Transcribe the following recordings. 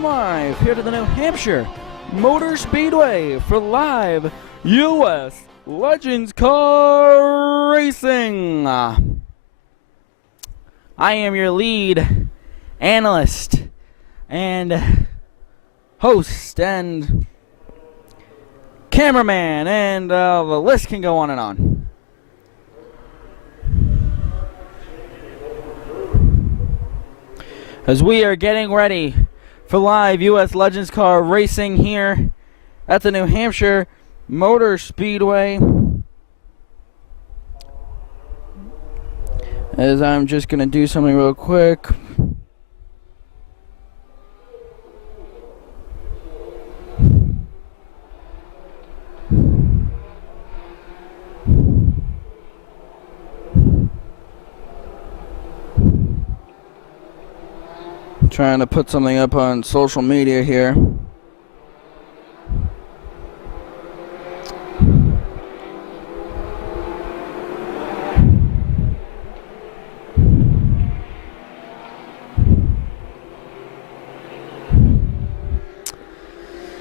welcome live here to the New Hampshire Motor Speedway for live U.S. Legends Car Racing. I am your lead analyst and host and cameraman, and the list can go on and on. As we are getting ready for live U.S. Legends Car Racing here at the New Hampshire Motor Speedway. As I'm just going to do something real quick. Trying to put something up on social media here.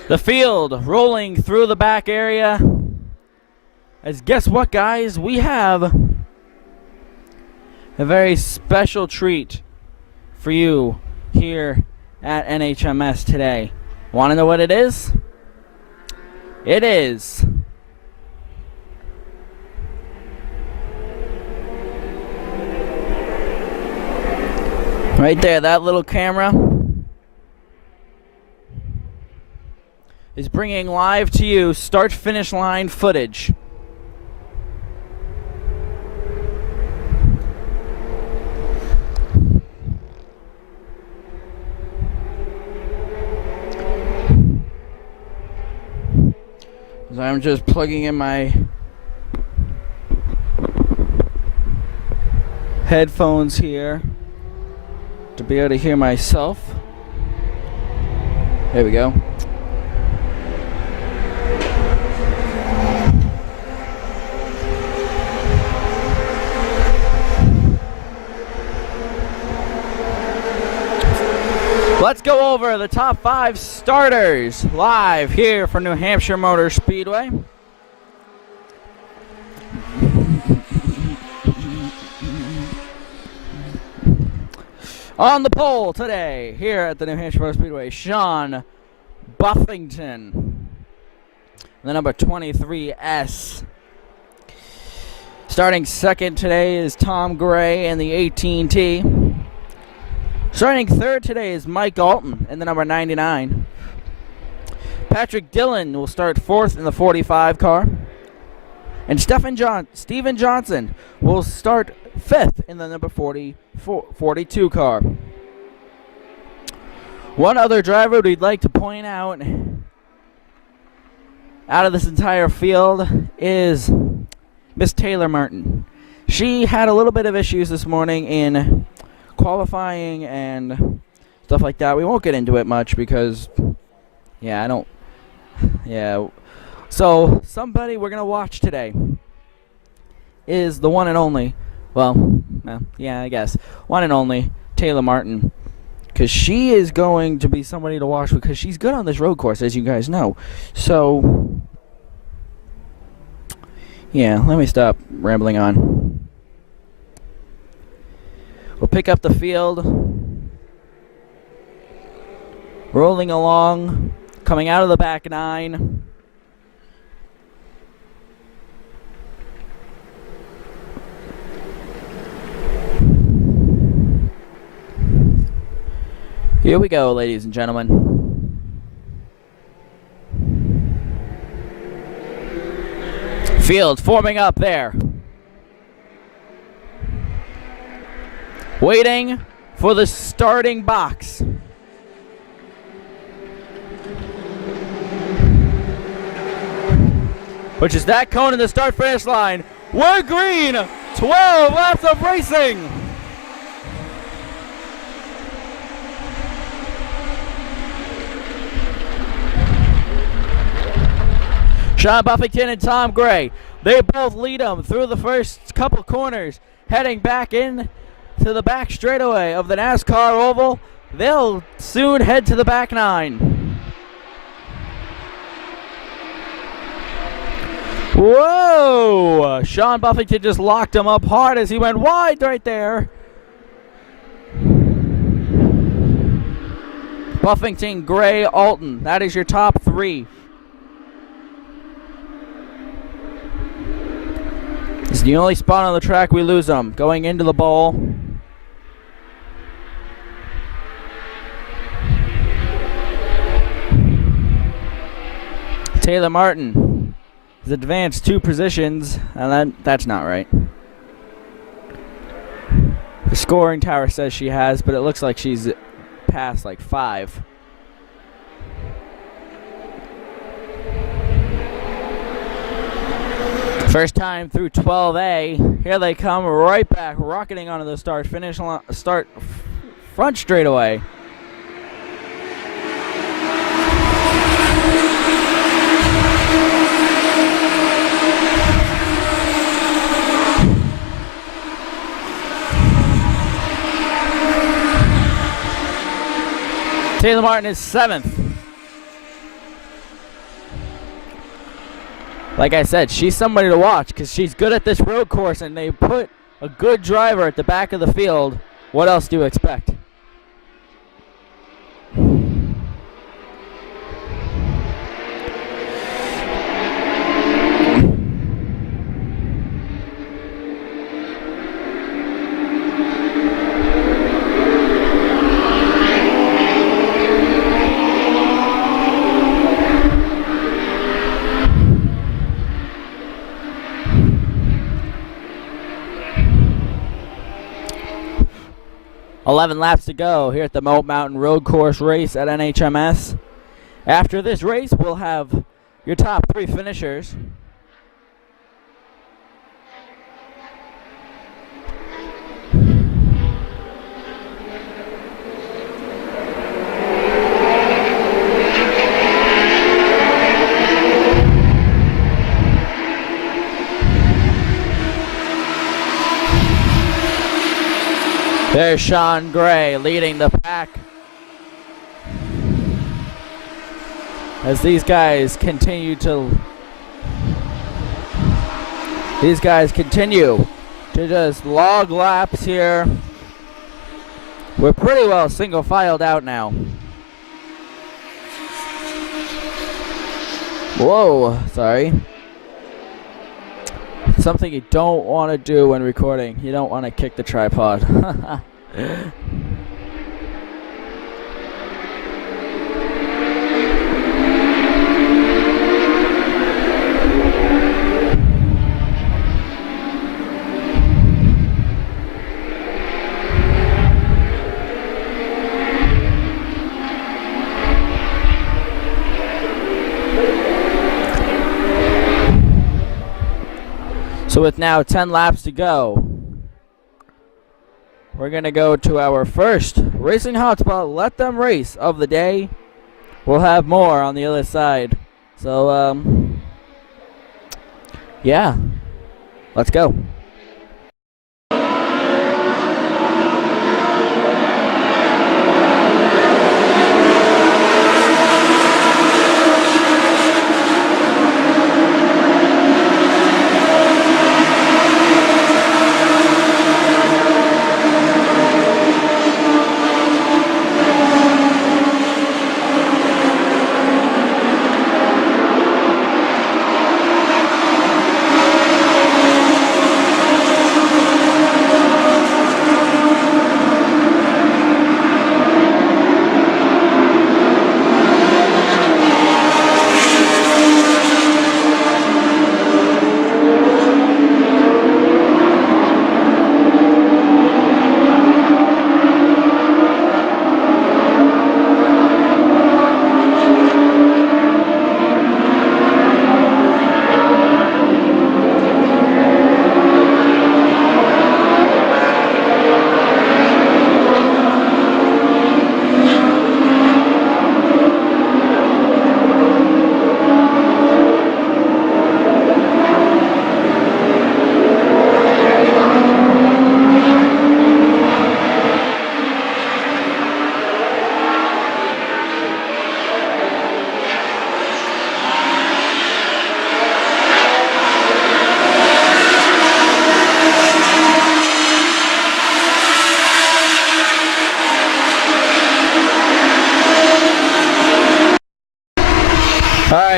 The field rolling through the back area. As guess what, guys? We have a very special treat for you here at NHMS today. Want to know what it is? It is right there. That little camera is bringing live to you start-finish line footage. I'm just plugging in my headphones here to be able to hear myself. There we go. Let's go over the top 5 starters live here for New Hampshire Motor Speedway. On the pole today here at the New Hampshire Motor Speedway, Sean Buffington, the number 23S. Starting second today is Tom Gray in the 18T. Starting third today is Mike Alton in the number 99. Patrick Dillon will start fourth in the 45 car. And Steven Johnson will start fifth in the number 42 car. One other driver we'd like to point out of this entire field is Miss Taylor Martin. She had a little bit of issues this morning in qualifying and stuff like that. We won't get into it much because so somebody we're gonna watch today is the one and only, I guess one and only Taylor Martin, because she is going to be somebody to watch because she's good on this road course, as you guys know. So yeah, let me stop rambling on. We'll pick up the field, rolling along, coming out of the back 9. Here we go, ladies and gentlemen. Field forming up there. Waiting for the starting box. Which is that cone in the start-finish line. We're green. 12 laps of racing. Sean Buffington and Tom Gray, they both lead them through the first couple corners, heading back in to the back straightaway of the NASCAR Oval. they'll soon head to the back nine. Whoa! Sean Buffington just locked him up hard as he went wide right there. Buffington, Gray, Alton. That is your top three. This is the only spot on the track we lose them. Going into the bowl. Taylor Martin has advanced 2 positions, and that's not right. The scoring tower says she has, but it looks like she's past like 5. First time through 12A. Here they come right back, rocketing onto the start front straightaway. Taylor Martin is 7th. Like I said, she's somebody to watch because she's good at this road course, and they put a good driver at the back of the field. What else do you expect? $11 laps to go here at the Moat Mountain Road Course race at NHMS. After this race, we'll have your top 3 finishers. There's Sean Gray leading the pack as these guys continue to just log laps here. We're pretty well single filed out now. Whoa, sorry. Something you don't want to do when recording. You don't want to kick the tripod. So with now 10 laps to go, we're going to go to our first Racing Hotspot Let Them Race of the day. We'll have more on the other side. So, yeah, let's go.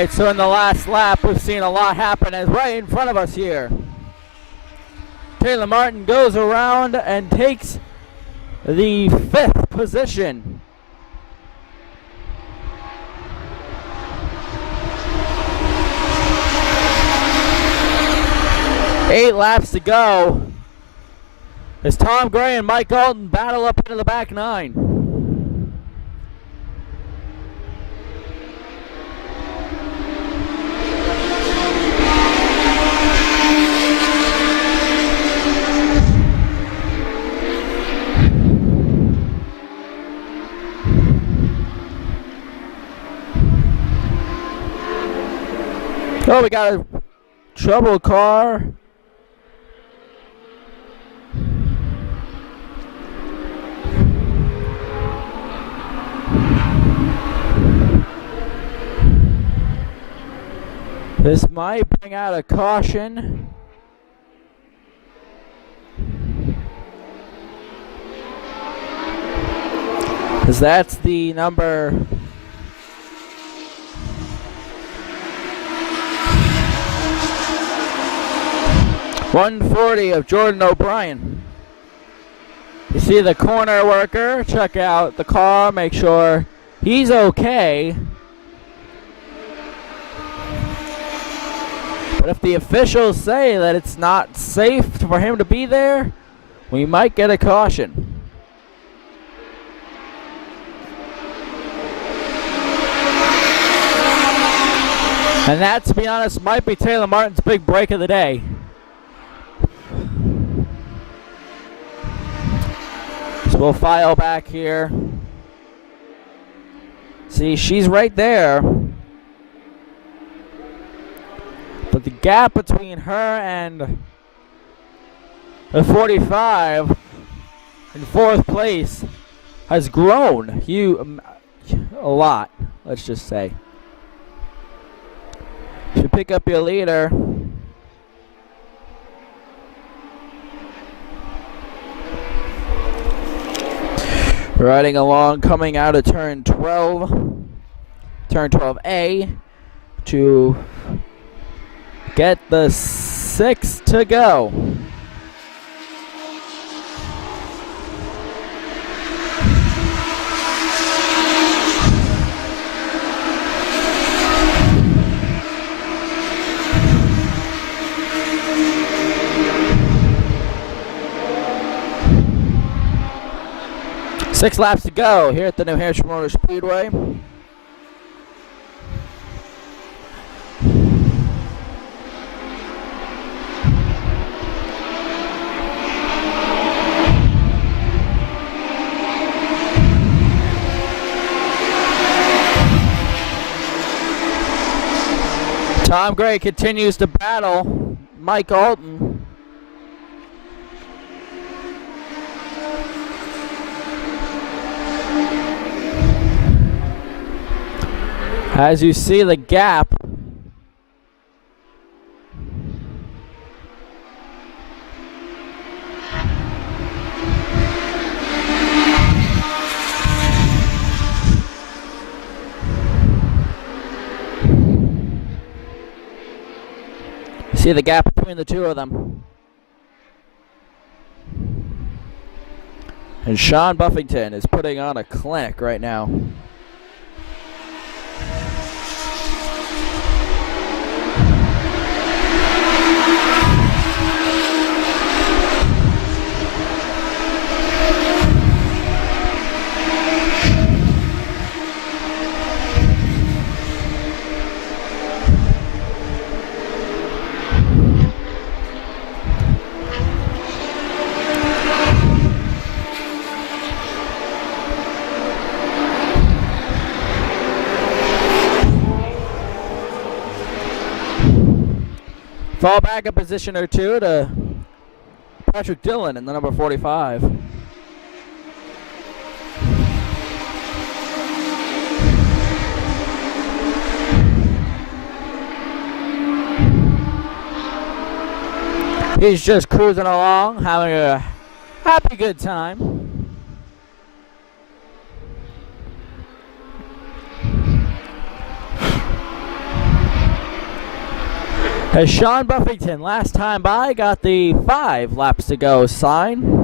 Alright, so in the last lap, we've seen a lot happen as right in front of us here. Taylor Martin goes around and takes the 5th position. Eight laps to go as Tom Gray and Mike Alton battle up into the back 9. Oh, we got a trouble car. This might bring out a caution. Because that's the number 140 of Jordan O'Brien. You see the corner worker, check out the car, make sure he's okay. But if the officials say that it's not safe for him to be there, we might get a caution. And that, to be honest, might be Taylor Martin's big break of the day. So we'll file back here. See, she's right there. But the gap between her and the 45 in 4th place has grown a lot, let's just say. You pick up your leader. Riding along, coming out of turn 12, turn 12A, to get the 6 to go. Six laps to go here at the New Hampshire Motor Speedway. Tom Gray continues to battle Mike Alton. As you see the gap, see the gap between the two of them. And Sean Buffington is putting on a clinic right now. Fall back a position or two to Patrick Dillon in the number 45. He's just cruising along, having a happy good time. As Sean Buffington, last time by, got the 5 laps to go sign.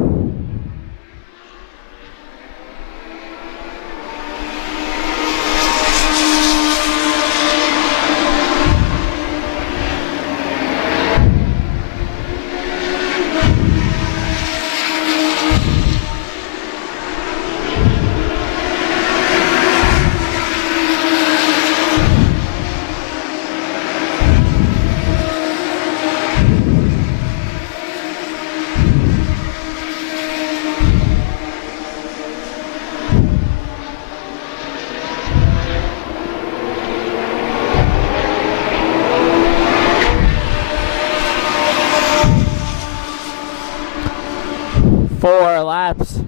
Four laps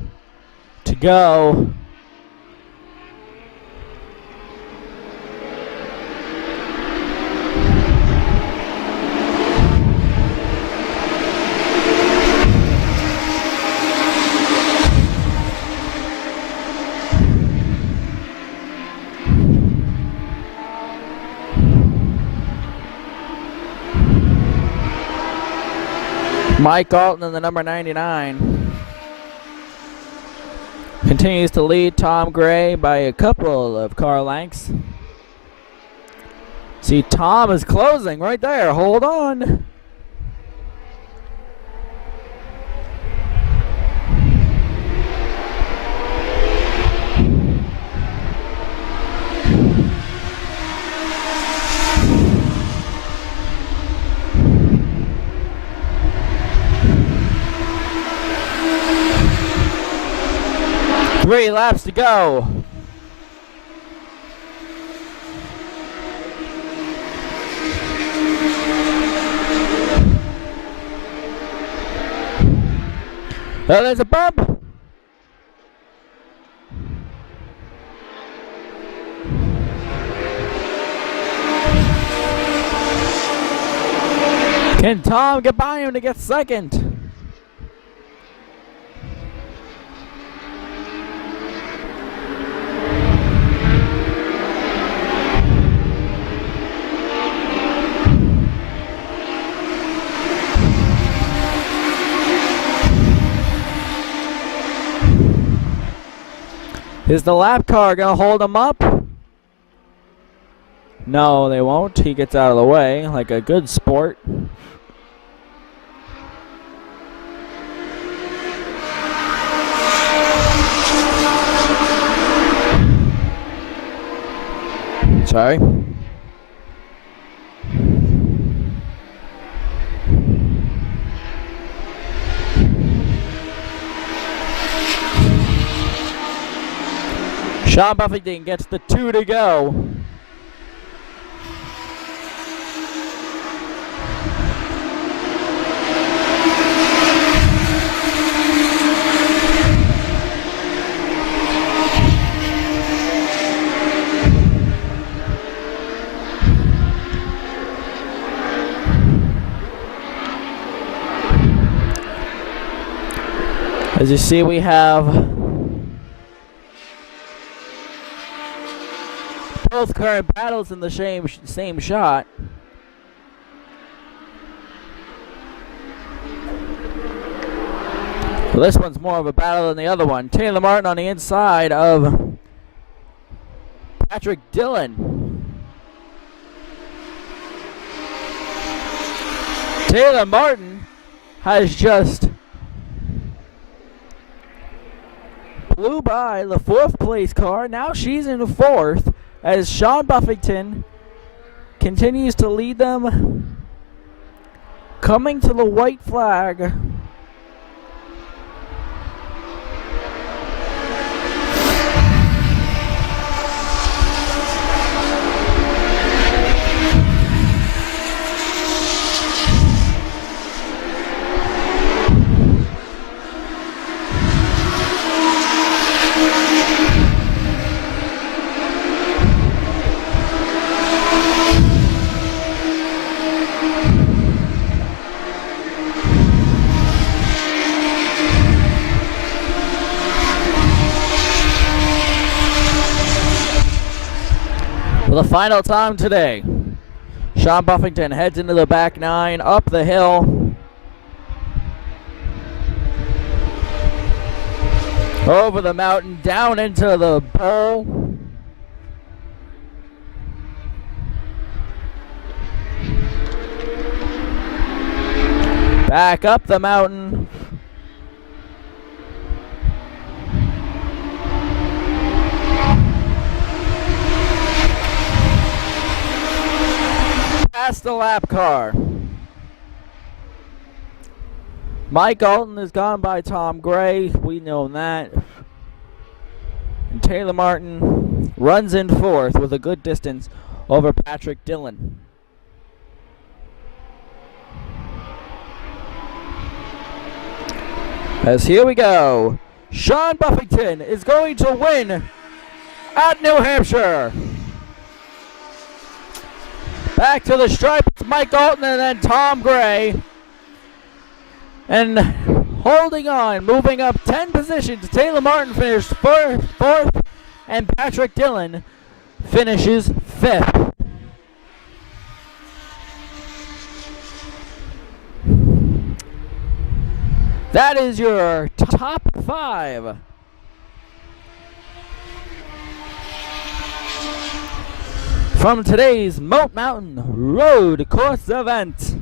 to go. Mike Alton in the number 99. Continues to lead Tom Gray by a couple of car lengths. See, Tom is closing right there. Hold on. Three laps to go. Oh, there's a bump. Can Tom get by him to get second? Is the lap car going to hold him up? No, they won't. He gets out of the way like a good sport. Sorry. Sean Buffington gets the 2 to go. As you see, we have both current battles in the same shot. Well, this one's more of a battle than the other one. Taylor Martin on the inside of Patrick Dillon. Taylor Martin has just blew by the 4th place car. Now she's in 4th. As Sean Buffington continues to lead them, coming to the white flag. The final time today, Sean Buffington heads into the back nine, up the hill. Over the mountain, down into the bowl. Back up the mountain. Past the lap car. Mike Alton has gone by Tom Gray. We know that. And Taylor Martin runs in fourth with a good distance over Patrick Dillon. As here we go. Sean Buffington is going to win at New Hampshire. Back to the stripe, it's Mike Alton and then Tom Gray. And holding on, moving up 10 positions, Taylor Martin finished fourth, and Patrick Dillon finishes fifth. That is your top five. From today's Moat Mountain Road Course event.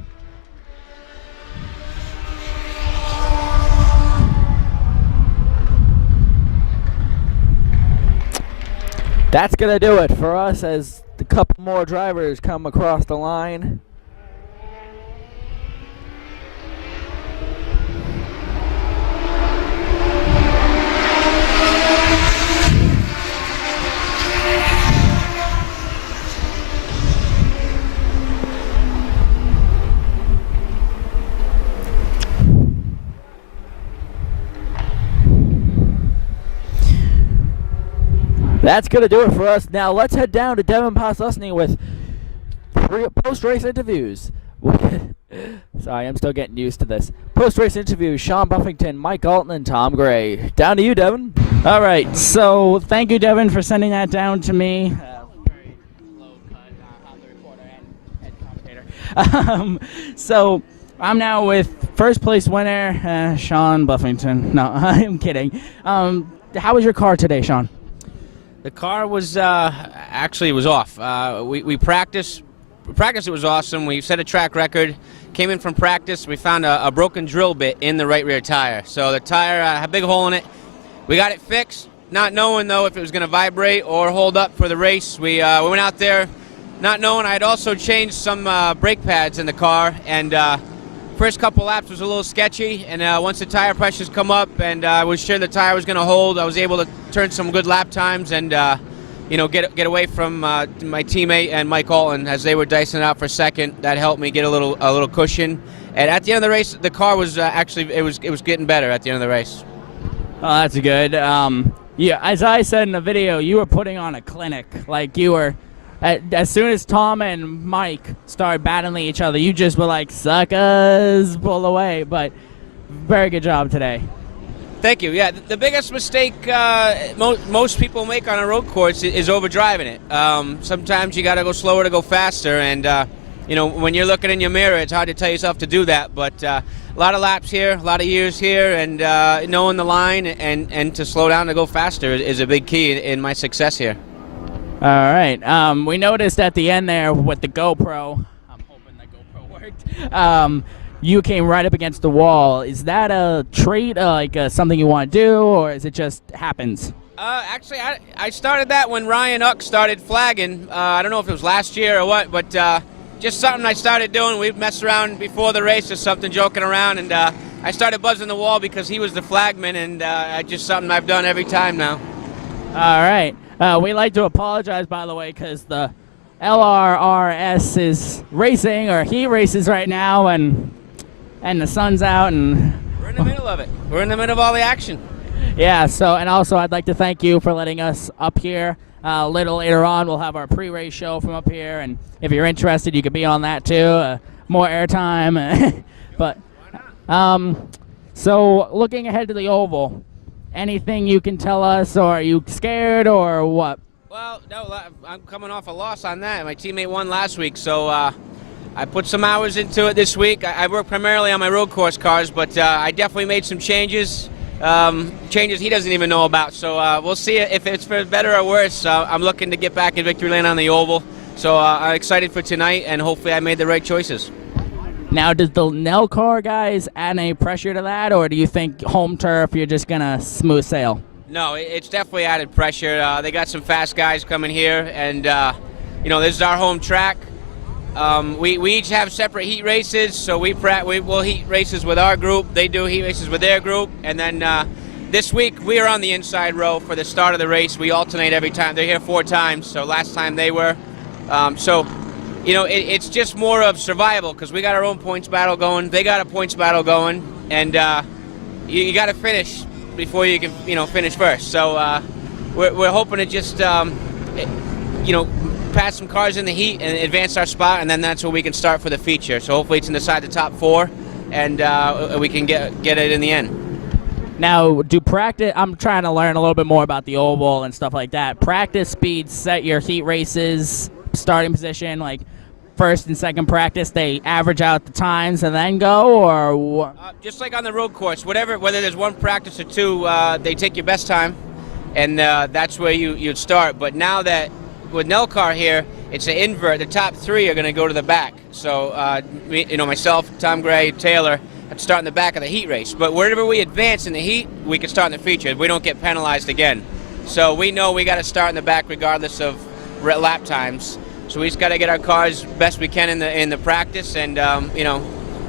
That's going to do it for us as a couple more drivers come across the line. That's going to do it for us. Now let's head down to Devin Poslusny with post-race interviews. Sorry, I'm still getting used to this. Post-race interviews, Sean Buffington, Mike Alton, and Tom Gray. Down to you, Devin. All right, so thank you, Devin, for sending that down to me. Very low cut on the reporter and commentator. So I'm now with first place winner, Sean Buffington. No, I'm kidding. How was your car today, Sean? The car was actually it was off. We practiced. It was awesome. We set a track record. Came in from practice. We found a broken drill bit in the right rear tire. So the tire had a big hole in it. We got it fixed, not knowing though if it was going to vibrate or hold up for the race. We went out there, not knowing. I had also changed some brake pads in the car, and first couple laps was a little sketchy. And once the tire pressures come up, and I was sure the tire was going to hold, I was able to turn some good lap times and get away from my teammate and Mike Alton as they were dicing it out for second. That helped me get a little cushion. And at the end of the race, the car was actually it was getting better at the end of the race. Oh, that's good. Yeah, as I said in the video, you were putting on a clinic. Like you were, as soon as Tom and Mike started battling each other, you just were like, suckers, pull away. But very good job today. Thank you. Yeah, the biggest mistake most people make on a road course is overdriving it. Sometimes you got to go slower to go faster, and when you're looking in your mirror, it's hard to tell yourself to do that. But a lot of laps here, a lot of years here, and knowing the line and to slow down to go faster is a big key in my success here. All right. We noticed at the end there with the GoPro, I'm hoping the GoPro worked, you came right up against the wall. Is that a trait, something you want to do, or is it just happens? Actually, I started that when Ryan Uck started flagging. I don't know if it was last year or what, but just something I started doing. We'd mess around before the race, just something joking around, and I started buzzing the wall because he was the flagman, and just something I've done every time now. All right. We'd like to apologize, by the way, because the LRRS is racing, or he races right now, and the sun's out, and we're in the middle of it. We're in the middle of all the action. Yeah, and also I'd like to thank you for letting us up here. A little later on, we'll have our pre-race show from up here, and if you're interested, you could be on that too. More airtime. But so looking ahead to the oval, anything you can tell us, or are you scared, or what? Well, no, I'm coming off a loss on that. My teammate won last week, so I put some hours into it this week. I work primarily on my road course cars, but I definitely made some changes, changes he doesn't even know about. So we'll see if it's for better or worse. I'm looking to get back in victory lane on the oval, so I'm excited for tonight, and hopefully I made the right choices. Now, does the Nell car guys add any pressure to that, or do you think home turf you're just gonna smooth sail? No, it's definitely added pressure. They got some fast guys coming here, and this is our home track. We each have separate heat races, so we'll heat races with our group. They do heat races with their group, and then this week we are on the inside row for the start of the race. We alternate every time. They're here 4 times, so last time they were. It's just more of survival because we got our own points battle going. They got a points battle going, and you got to finish before you can, finish first. So we're hoping to just, pass some cars in the heat and advance our spot, and then that's where we can start for the feature. So hopefully it's inside the top 4, and we can get it in the end. Now, I'm trying to learn a little bit more about the oval and stuff like that. Practice speeds set your heat races, starting position, like first and second practice, they average out the times and then go, or just like on the road course, whether there's 1 practice or 2, they take your best time, and that's where you'd start. But now that with Nell car here, it's an invert. The top 3 are going to go to the back. So myself, Tom Gray, Taylor have to start in the back of the heat race. But wherever we advance in the heat, we can start in the feature. We don't get penalized again. So we know we got to start in the back regardless of lap times. So we just got to get our cars best we can in the practice, and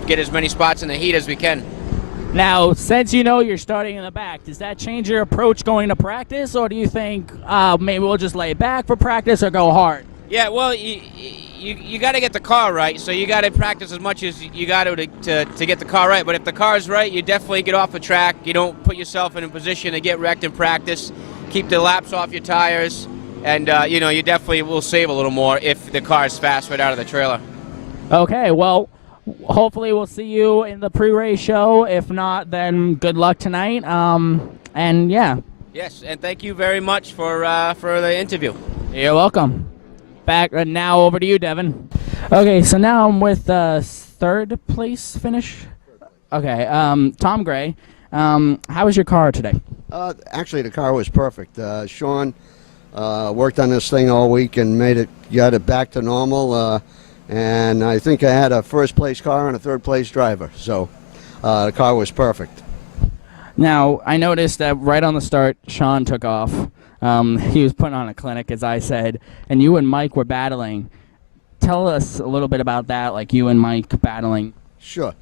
get as many spots in the heat as we can. Now, since you're starting in the back, does that change your approach going to practice, or do you think maybe we'll just lay back for practice or go hard? Yeah, well, you got to get the car right, so you got to practice as much as you got to get the car right. But if the car's right, you definitely get off the track. You don't put yourself in a position to get wrecked in practice. Keep the laps off your tires. And, you definitely will save a little more if the car is fast right out of the trailer. Okay, well, hopefully we'll see you in the pre-race show. If not, then good luck tonight. And, yeah. Yes, and thank you very much for the interview. You're welcome. Back now over to you, Devin. Okay, so now I'm with third place finish. Okay, Tom Gray, how was your car today? Actually, the car was perfect. Sean worked on this thing all week and got it back to normal. And I think I had a first place car and a third place driver. So the car was perfect. Now, I noticed that right on the start, Sean took off. He was putting on a clinic, as I said, and you and Mike were battling. Tell us a little bit about that, like you and Mike battling. Sure.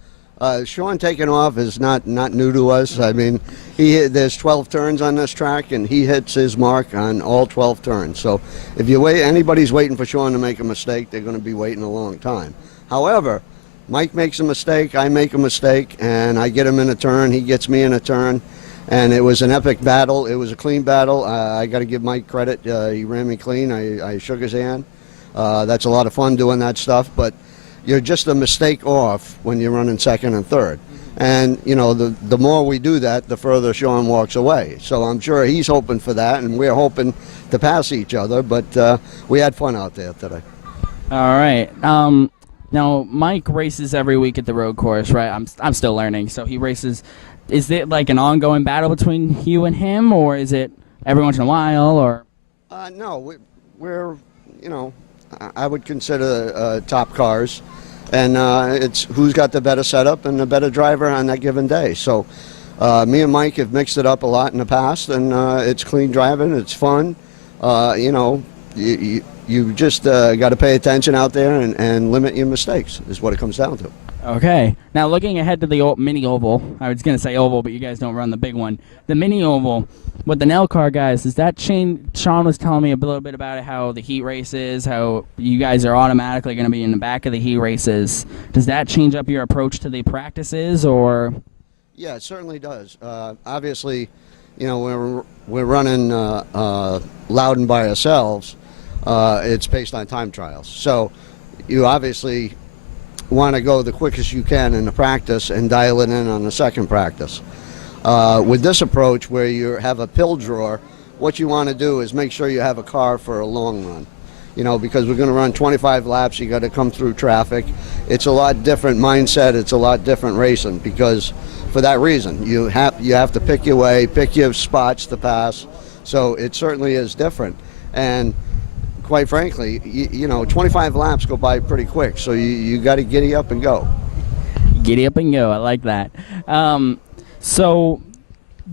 Sean taking off is not new to us. I mean, there's 12 turns on this track, and he hits his mark on all 12 turns. So if anybody's waiting for Sean to make a mistake, they're going to be waiting a long time. However, Mike makes a mistake, I make a mistake, and I get him in a turn, he gets me in a turn, and it was an epic battle. It was a clean battle. I got to give Mike credit. He ran me clean. I shook his hand. That's a lot of fun doing that stuff, but you're just a mistake off when you're running second and third. And, the more we do that, the further Sean walks away. So I'm sure he's hoping for that, and we're hoping to pass each other, but we had fun out there today. All right. Now, Mike races every week at the road course, right? I'm still learning. So he races. Is it like an ongoing battle between you and him, or is it every once in a while, or? No, we're I would consider top cars, and it's who's got the better setup and the better driver on that given day. So me and Mike have mixed it up a lot in the past, and it's clean driving, it's fun. You just got to pay attention out there and limit your mistakes is what it comes down to. Okay. Now, looking ahead to the mini oval, I was going to say oval, but you guys don't run the big one. The mini oval, with the Nell car guys, does that change? Sean was telling me a little bit about it, how the heat races, how you guys are automatically going to be in the back of the heat races. Does that change up your approach to the practices, or? Yeah, it certainly does. Obviously, we're running Loudon by ourselves. It's based on time trials. So you obviously want to go the quickest you can in the practice and dial it in on the second practice. With this approach where you have a pill drawer what you want to do is make sure you have a car for a long run. You know, because we're going to run 25 laps, you got to come through traffic. It's a lot different mindset. It's a lot different racing because for that reason, you have to pick your way, pick your spots to pass. So it certainly is different. And quite frankly, you know, 25 laps go by pretty quick. So you got to giddy up and go. Giddy up and go. I like that. So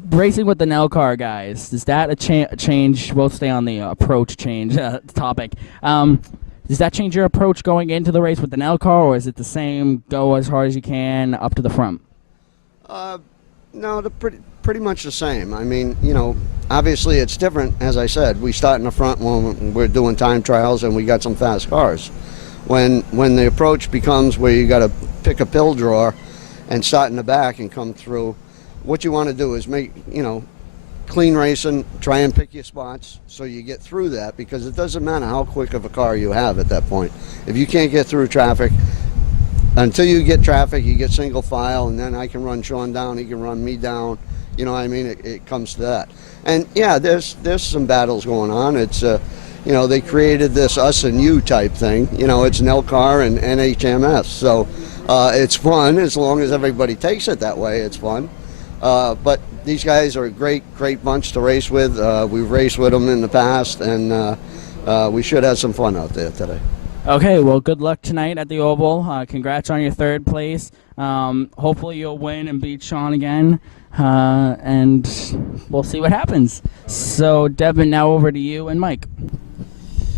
racing with the Nell car guys, is that a change? We'll stay on the approach change topic. Does that change your approach going into the race with the Nell car, or is it the same, go as hard as you can up to the front? No, they're pretty much the same. I mean, you know, obviously it's different. As I said, we start in the front when we're doing time trials and we got some fast cars. When the approach becomes where you got to pick a pill drawer and start in the back and come through, what you want to do is make, you know, clean racing, try and pick your spots so you get through that, because it doesn't matter how quick of a car you have at that point. If you can't get through traffic, until you get traffic, you get single file, and then I can run Sean down, he can run me down. You know what I mean? It comes to that. And yeah, there's some battles going on. It's, you know, they created this us and you type thing. You know, it's Nell car and NHMS. So it's fun as long as everybody takes it that way. It's fun. But these guys are a great bunch to race with. We've raced with them in the past, and we should have some fun out there today. Okay, well, good luck tonight at the Oval. Congrats on your third place. Hopefully you'll win and beat Sean again, and we'll see what happens. So, Devin, now over to you and Mike.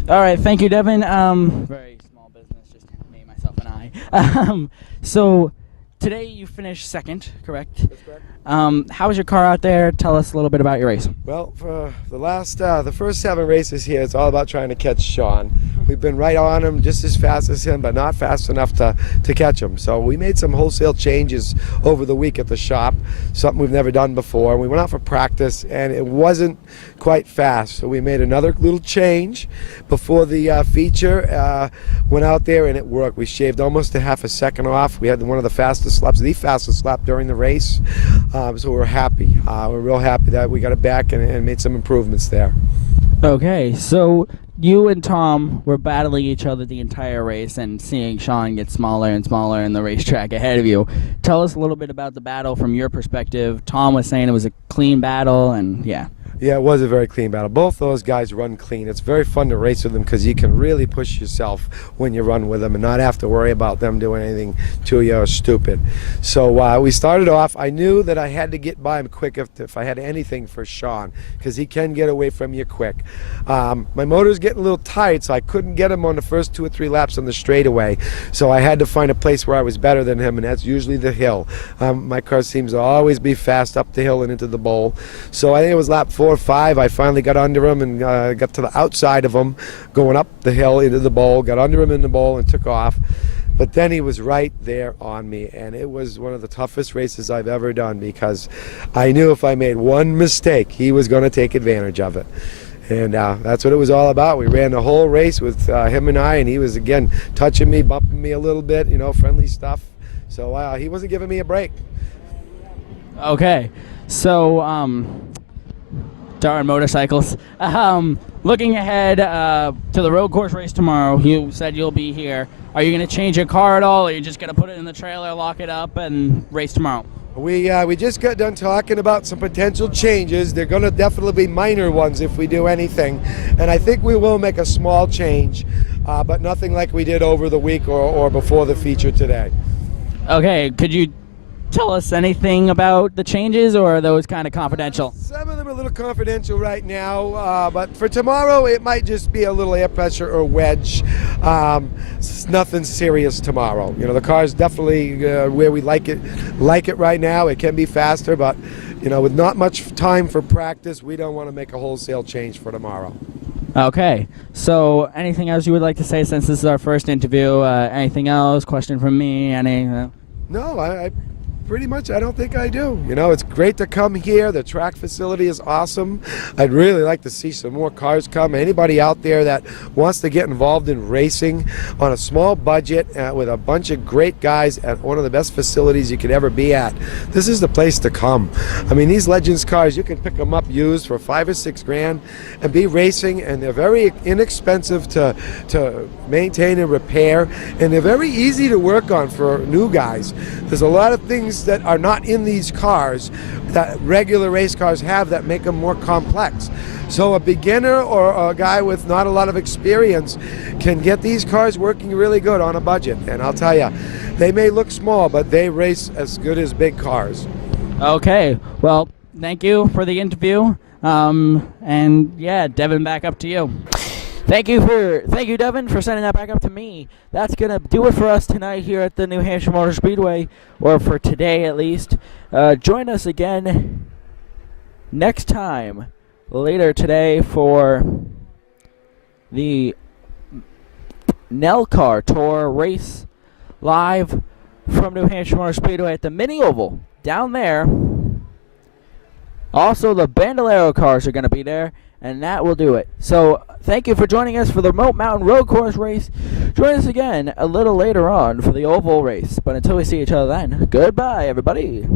All right, thank you, Devin. Very small business, just me, myself, and I. So, today you finished second, correct? That's correct. How was your car out there? Tell us a little bit about your race. Well, for the first 7 races here, it's all about trying to catch Sean. We've been right on him, just as fast as him, but not fast enough to catch him. So we made some wholesale changes over the week at the shop, something we've never done before. We went out for practice, and it wasn't quite fast. So we made another little change before the feature. Went out there, and it worked. We shaved almost a half a second off. We had one of the fastest laps, the fastest lap during the race. So we're happy. We're real happy that we got it back and made some improvements there. Okay, so you and Tom were battling each other the entire race and seeing Sean get smaller and smaller in the racetrack ahead of you. Tell us a little bit about the battle from your perspective. Tom was saying it was a clean battle, and yeah. Yeah, it was a very clean battle. Both those guys run clean. It's very fun to race with them because you can really push yourself when you run with them and not have to worry about them doing anything to you or stupid. So we started off. I knew that I had to get by him quick if I had anything for Sean, because he can get away from you quick. My motor's getting a little tight, so I couldn't get him on the first 2 or 3 laps on the straightaway. So I had to find a place where I was better than him, and that's usually the hill. My car seems to always be fast up the hill and into the bowl. So I think it was lap 4 or 5, I finally got under him and got to the outside of him, going up the hill into the bowl, got under him in the bowl and took off. But then he was right there on me, and it was one of the toughest races I've ever done, because I knew if I made one mistake, he was going to take advantage of it. And that's what it was all about. We ran the whole race with him and I, and he was, again, touching me, bumping me a little bit, you know, friendly stuff. So he wasn't giving me a break. Okay, so darn motorcycles. Looking ahead to the road course race tomorrow, you said you'll be here. Are you going to change your car at all, or are you just going to put it in the trailer, lock it up, and race tomorrow? We just got done talking about some potential changes. They're going to definitely be minor ones if we do anything. And I think we will make a small change, but nothing like we did over the week or before the feature today. Okay, could you tell us anything about the changes, or are those kind of confidential? Some of them are a little confidential right now, but for tomorrow it might just be a little air pressure or wedge. It's nothing serious tomorrow. You know, the car's definitely where we like it right now. It can be faster, but you know, with not much time for practice, we don't want to make a wholesale change for tomorrow. Okay, so anything else you would like to say since this is our first interview? Anything else? Question from me? No, Pretty much, I don't think I do. You know, it's great to come here. The track facility is awesome. I'd really like to see some more cars come. Anybody out there that wants to get involved in racing on a small budget with a bunch of great guys at one of the best facilities you could ever be at, this is the place to come. I mean, these Legends cars, you can pick them up used for $5 or $6 grand and be racing, and they're very inexpensive to maintain and repair, and they're very easy to work on for new guys. There's a lot of things that are not in these cars that regular race cars have that make them more complex. So a beginner or a guy with not a lot of experience can get these cars working really good on a budget. And I'll tell you, they may look small, but they race as good as big cars. Okay, well, thank you for the interview. And yeah, Devin, back up to you. Thank you, Devin, for sending that back up to me. That's going to do it for us tonight here at the New Hampshire Motor Speedway, or for today at least. Join us again next time, later today, for the NELCAR Tour race live from New Hampshire Motor Speedway at the Mini Oval down there. Also, the Bandolero cars are going to be there, and that will do it. So, thank you for joining us for the Remote Mountain Road Course race. Join us again a little later on for the Oval race. But until we see each other then, goodbye, everybody.